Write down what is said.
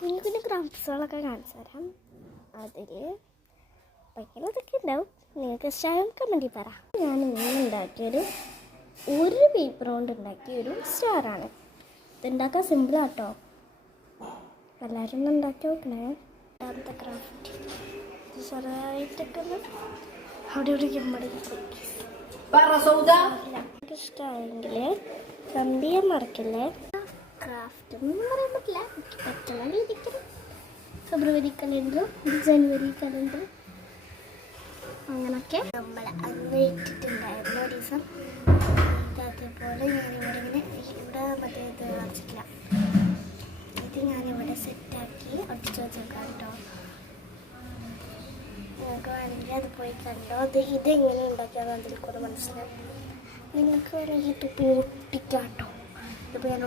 കുഞ്ഞു കുഞ്ഞു ക്രാഫ്റ്റ്സുകളൊക്കെ കാണിച്ചു തരാം. അതിൽ ഭയങ്കരതൊക്കെ ഉണ്ടാവും. നിങ്ങൾക്ക് ഇഷ്ടമായും കമൻറ്റിൽ പറ. ഞാൻ ഇങ്ങനെ ഉണ്ടാക്കിയൊരു പേപ്പർ കൊണ്ട് ഉണ്ടാക്കിയൊരു സ്റ്റാറാണ്. ഇതുണ്ടാക്കാൻ സിമ്പിളാട്ടോ. എല്ലാവരും ഒന്ന് ഉണ്ടാക്കി നോക്കണേ. രണ്ടാമത്തെ ക്രാഫ്റ്റ് ചെറുതായിട്ടൊക്കെ ഒന്ന് അവിടെ ഇഷ്ടമായെങ്കിൽ കമ്പിയെ മറക്കില്ലേ. ക്രാഫ്റ്റ് ഒന്നും പറയാൻ പറ്റില്ല, പറ്റുന്ന രീതിക്ക് ഫെബ്രുവരി കലണ്ടർ, ജനുവരി കലണ്ടർ അങ്ങനൊക്കെ നമ്മൾ അന്ന് ഇട്ടിട്ടുണ്ടായിരുന്നു ഒരു ദിവസം. അതേപോലെ ഞാനിവിടെ ഇങ്ങനെ ഇവിടെ മറ്റേ ഇത് കാണിച്ചിട്ടില്ല. ഇത് ഞാനിവിടെ സെറ്റാക്കി ഒട്ടിച്ച് വെച്ചേക്കാം കേട്ടോ. നിങ്ങൾക്ക് വേണമെങ്കിൽ അത് പോയി കണ്ടോ. ഇതെങ്ങനെ ഉണ്ടാക്കിയാൽ അതിൽ കൂടെ മനസ്സിലാവും. നിങ്ങൾക്ക് വേണമെങ്കിൽ ഇത് പൊട്ടിക്കാം കേട്ടോ. ഇതിപ്പോൾ ഞാൻ